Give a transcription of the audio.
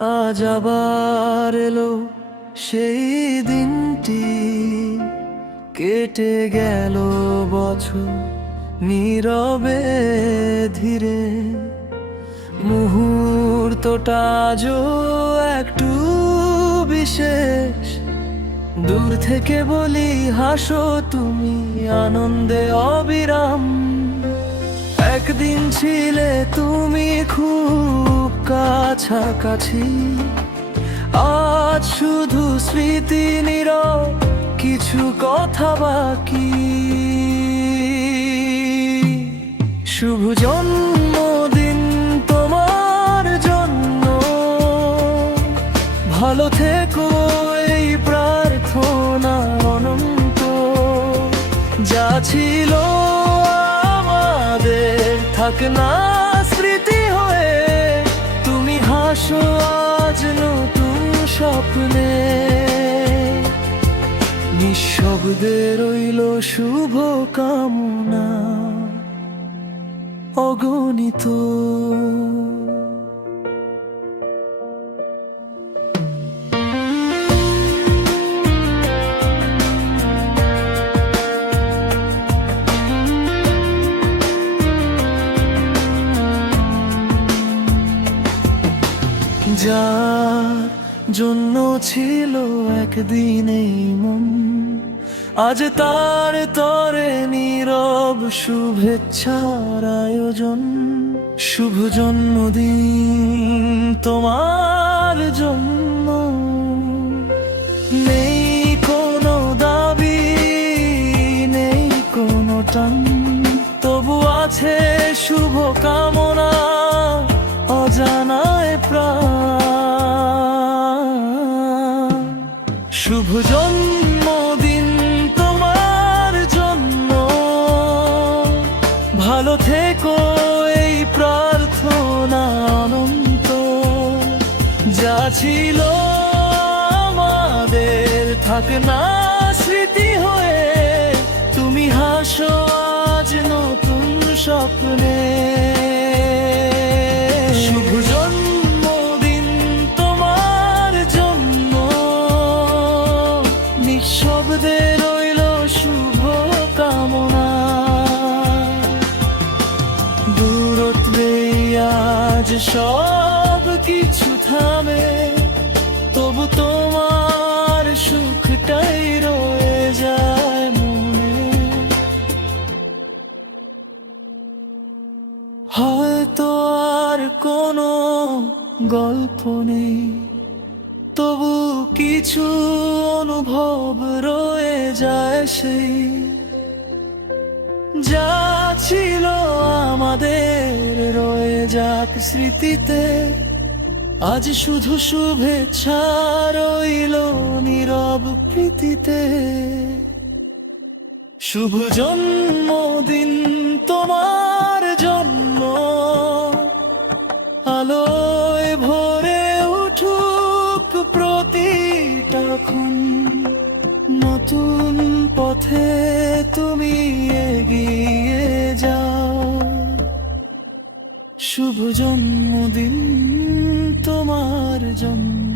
আজ আবার এলো সেই দিনটি, কেটে গেল বছর নীরবে ধীরে। মুহূর্তটা আজও একটু বিশেষ, দূর থেকে বলি হাসো তুমি আনন্দে অবিরাম। একদিন ছিলে তুমি খুব কাছাকাছি, আজ শুধু স্মৃতি নীরব, কিছু কথা বাকি। শুভ জন্মদিন তোমার জন্য, ভালো থেকো এই প্রার্থনা অনন্ত। যা ছিল আমাদের থাক না স্মৃতি হয়ে, তুমি হাসো আজ নতুন স্বপ্নে। নিঃশব্দে রইল শুভ কামনা অগণিত। যার জন্য ছিল একদিন এই মন, আজ তার তরে নীরব শুভেচ্ছার আয়োজন। শুভ জন্মদিন তোমার জন্য, নেই কোনো দাবি নেই কোনো টান, তবু আছে শুভ কামনা অজানায় প্রাণ। শুভ জন্মদিন তোমার জন্য, ভালো থেকো এই প্রার্থনা অনন্ত। যা ছিল আমাদের থাক না স্মৃতি হয়ে, তুমি হাসো আজ নতুন স্বপ্নে। শুভ জন্মদিন তোমার জন্য, নিঃশব্দে রইল শুভ কামনা। দূরত্বে আজ সব কিছু থামে, তবু তোমার সুখটাই রয়ে যায় মনে। হয়তো আর কোনো গল্প নেই, তবু কিছু অনুভব রয়ে যায় সেই। যা ছিল আমাদের রয়ে যাক স্মৃতিতে, আজ শুধু শুভেচ্ছা রইল নীরব প্রীতিতে। শুভ জন্মদিন তোমার জন্য, আলোয় ভরে উঠুক প্রতিটা ক্ষণ। নতুন পথে তুমি এগিয়ে যাও। শুভ জন্মদিন তোমার জন্য।